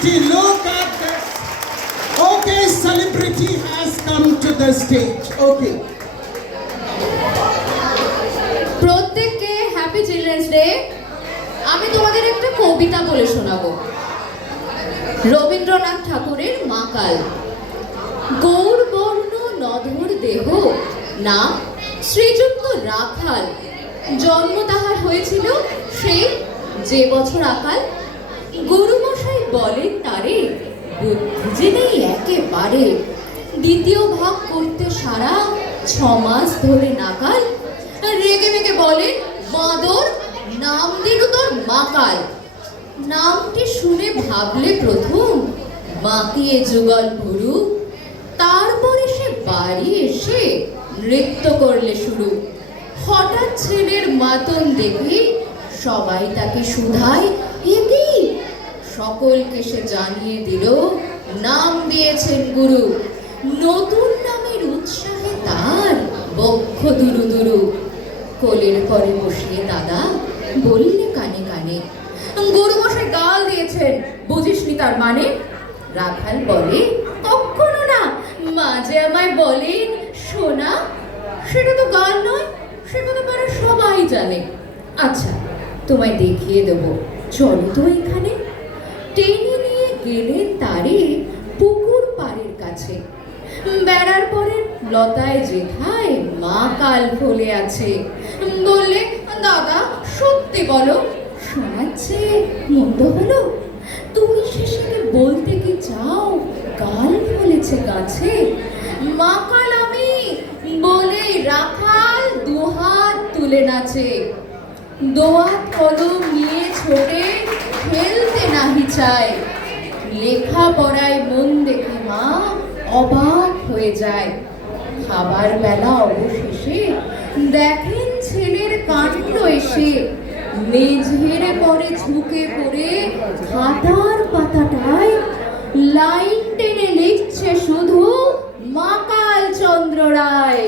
celebrity. Look at this. Okay, celebrity has come to the stage. Okay. প্রত্যেককে happy children's day. আমি তোমাদের একটা কবিতা বলে শোনাবো। রবীন্দ্রনাথ ঠাকুরের মাকাল। গৌর বর্ণ নধর দেহ, নাম শ্রীযুক্ত রাখাল। জন্ম তাহার হয়েছিল সেই যে বছর আকাল। গুরুমশাই বলেন তারে, বুদ্ধি যে নেই একেবারে। দ্বিতীয় ভাগ করতে সারা 6 মাস ধরে নাকাল। রেগে মেগে বলেন, বাঁদর নাম দিল তোর মাকাল। নামটি শুনে ভাবলে প্রথম, বাঁকিয়ে যুগল ভুরু। তারপরে সে বাড়ি এসে নৃত্য করলে শুরু। হঠাৎ ছেলের মাতন দেখে সবাই তাকে শুধায়, একি সকলকে সে জানিয়ে দিল, নাম দিয়েছেন গুরু। নতুন নামের উৎসাহে তার বক্ষ দুরু দুরু। কোলের পরে বসিয়ে দাদা বললে কানে কানে, গুরু মশাই গাল দিয়েছেন, বুঝিসনি তার মানে? রাখাল বলে, কখনো না, মাঝে আমায় বলেন শোনা। সেটা তো গাল নয়, সেটা তো পারে সবাই জানে। আচ্ছা, তোমায় দেখিয়ে দেব, চলো তো এখানে। টেনে নিয়ে গেলেন তারে পুকুর পাড়ের কাছে। বেড়ার পরে লতায় যেথায় মা কাল ফলে আছে। বললে, দাদা সত্যি বলো, শোনাচ্ছে মন্দ হলো? তুমি শেষে বলতে কি চাও কাল ফলেছে গাছে? মা কাল আমি বলে রাখাল দুহাত তুলে নাচে। দোয়াত কলম নিয়ে ছোটে খেলতে নাহি চায়। লেখা পড়ায় মন দেখে মা অবাক হয়ে যায়। খাবার বেলা অবশেষে দেখেন ছেলের কাণ্ড এসে। মেঝের পরে ঝুঁকে পড়ে খাতার পাতাটায় লাইন টেনে লিখছে শুধু মাকাল চন্দ্র রায়।